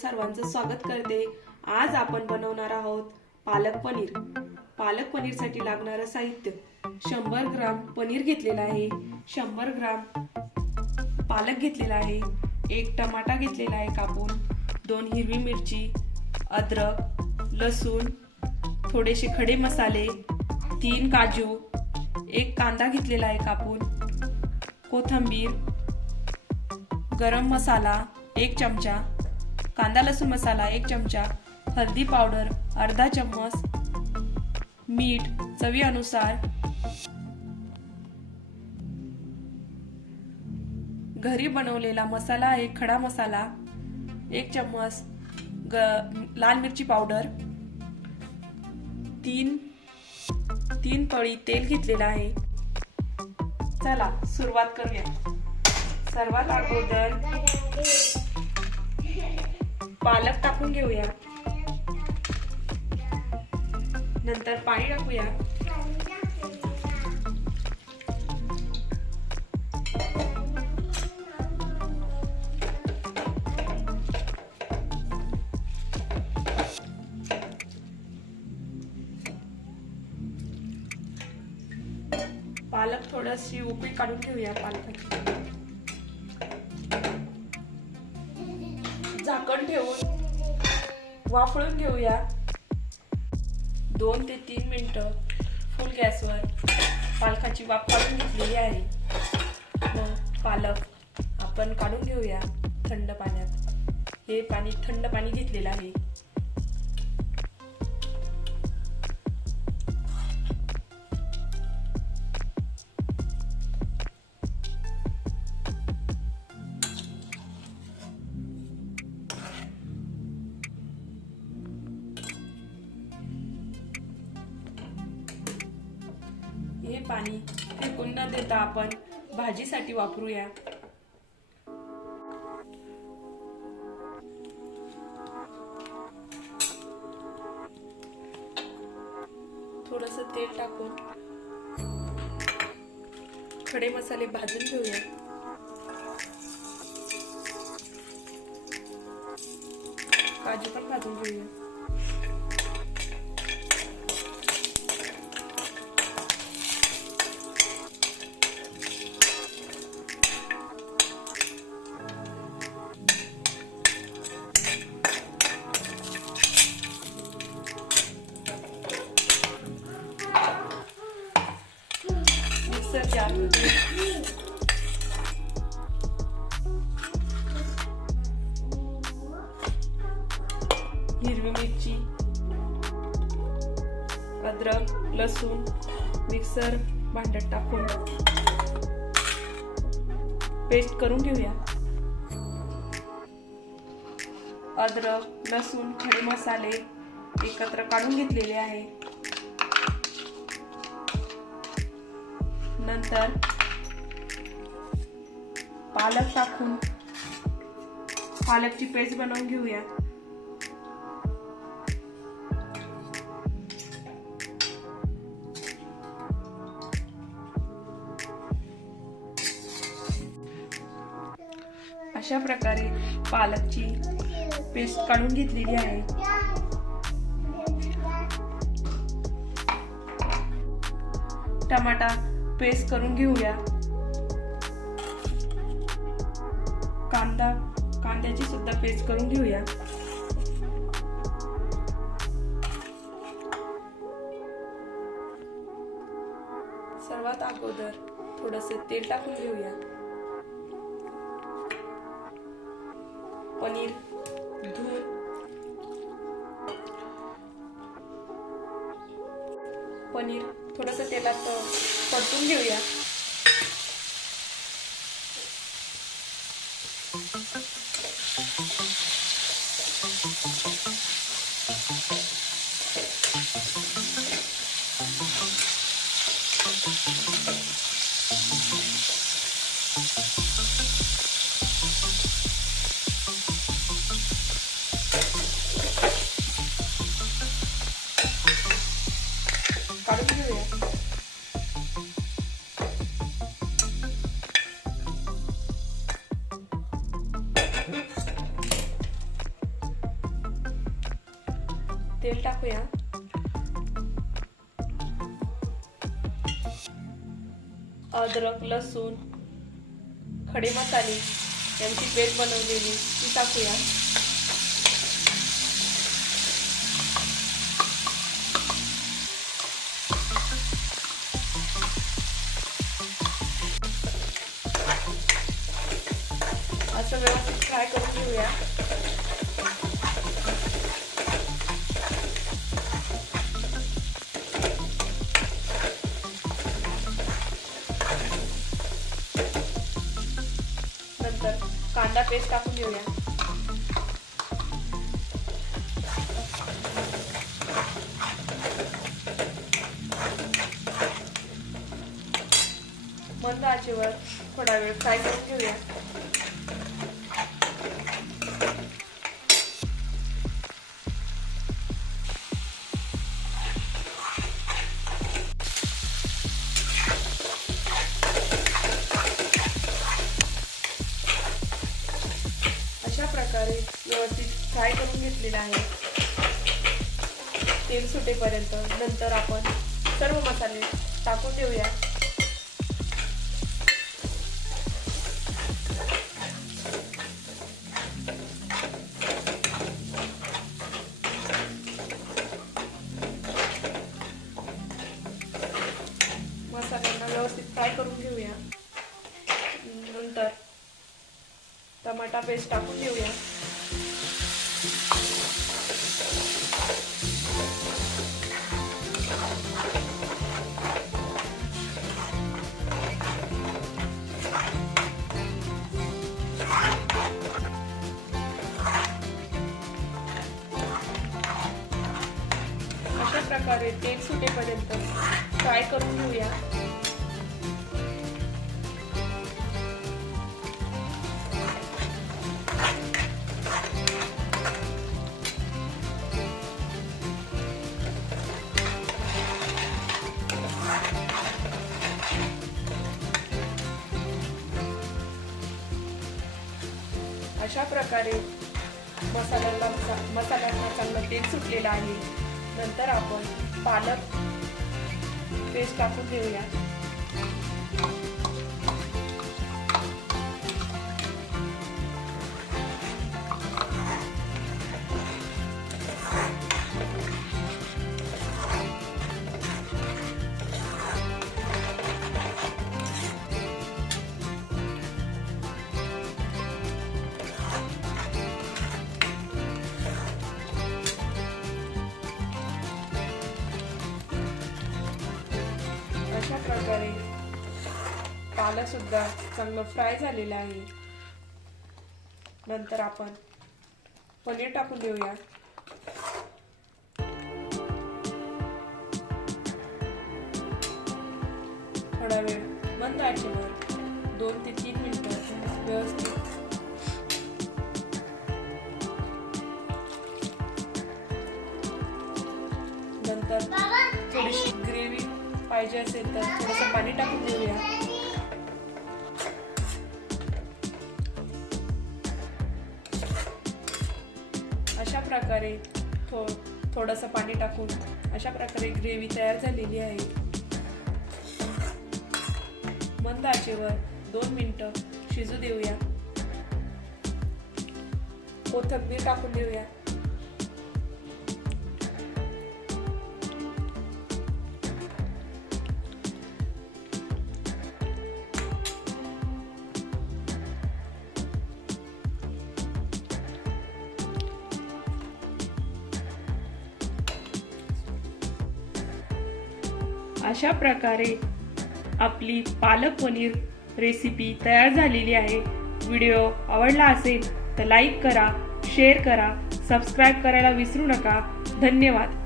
सर्वांचं स्वागत करते। आज आपण बनवणार आहोत पालक पनीर। पालक पनीरसाठी लागणारं साहित्य 100 ग्राम पनीर घेतलेला आहे, 100 ग्राम पालक घेतलेला आहे, 1 टमाटा घेतलेला आहे कापून, 2 हिरवी मिरची, अद्रक, लसूण, थोडेसे खडे मसाले, 3 काजू, 1 कांदा घेतलेला आहे कापून, कोथिंबीर, गरम मसाला 1 चमचा, कांदा लसूण मसाला 1 चमचा, हळदी पावडर अर्धा चम्मच, मीठ चवीनुसार, घरी बनवलेला मसाला आहे खडा मसाला 1 चम्मच, लाल मिरची पावडर, 3 पळी तेल घेतलेला आहे। चला सुरुवात करूया। सर्वात अगोदर पालक टाकून घेऊया, नंतर पाणी टाकूया, पालक थोडीशी उकळी काढून घेऊया। पालकाची झाकण ठेवून वाफळून घेऊया। 2 ते 3 मिनिटं फुल गॅसवर पालकाची वाफ काढून घेतलेली आहे। मग पालक आपण काढून घेऊया थंड पाण्यात। हे पाणी थंड पाणी घेतलेलं आहे। हे पाणी फेकून न देता आपण भाजीसाठी वापरूया। थोडंसं तेल टाकून खडे मसाले भाजून घेऊया। काजू पण भाजून घेऊया। मिक्सर जार हिरवी मिरची, अद्रक, लसूण मिक्सर भांड्यात टाकून पेस्ट करून घेऊया। अद्रक, लसूण, खडे मसाले एकत्र काढून घेतलेले आहे। नंतर पालक टाकून पालकची पेस्ट बनवून घेऊया। अशा प्रकारे पालकची पेस्ट काढून घेतलेली आहे। टमाटा पेस्ट करून घेऊया। कांद्याची सुद्धा पेस्ट करून घेऊया। सर्वात अगोदर थोडंसं तेल टाकून घेऊया। पनीर धुवून पनीर थोडंसं तेलात परतून घेऊया। काढून घेऊया। तेल टाकूया. अद्रक, लसूण, खडे मसाले यांची पेस्ट बनवलेली ती टाकूया. असं व्यवस्थित फ्राय करून घेऊया. नंतर कांदा पेस्ट टाकून घेऊया. मंद आचेवर थोडा वेळ फ्राय करून घेऊया. अशा प्रकारे व्यवस्थित फ्राय करून घेतलेला आहे तेल सुटेपर्यंत. नंतर आपण सर्व मसाले टाकून देऊया. मसाल्यांना व्यवस्थित फ्राय करून घेऊया. नंतर टमाटा पेस्ट टाकून घेऊया. अशा प्रकारे तेल सुटेपर्यंत फ्राय करून घेऊया. अशा प्रकारे मसाल्यांना चांगलं तेल सुटलेलं आहे. नंतर आपण पालक पेस्ट टाकून देऊया. अशा प्रकारे पालक सुद्धा चांगलं फ्राय झालेलं आहे. नंतर आपण पनीर टाकून देऊया. थोडा वेळ मंद आचेवर 2 ते 3 मिनिटं व्यवस्थित नंतर थोडीशी ग्रेव्ही पाहिजे असेल तर थोडंसं पाणी टाकून देऊया. अशा प्रकारे थोडंसं पाणी टाकून अशा प्रकारे ग्रेव्ही तयार झालेली आहे. मंद आचेवर 2 मिनिटं शिजू देऊया. कोथिंबीर टाकून देऊया. अशा प्रकारे आपली पालक पनीर रेसिपी तयार झालेली आहे. व्हिडिओ आवडला असेल तर लाईक करा, शेअर करा, सबस्क्राईब करायला विसरू नका. धन्यवाद.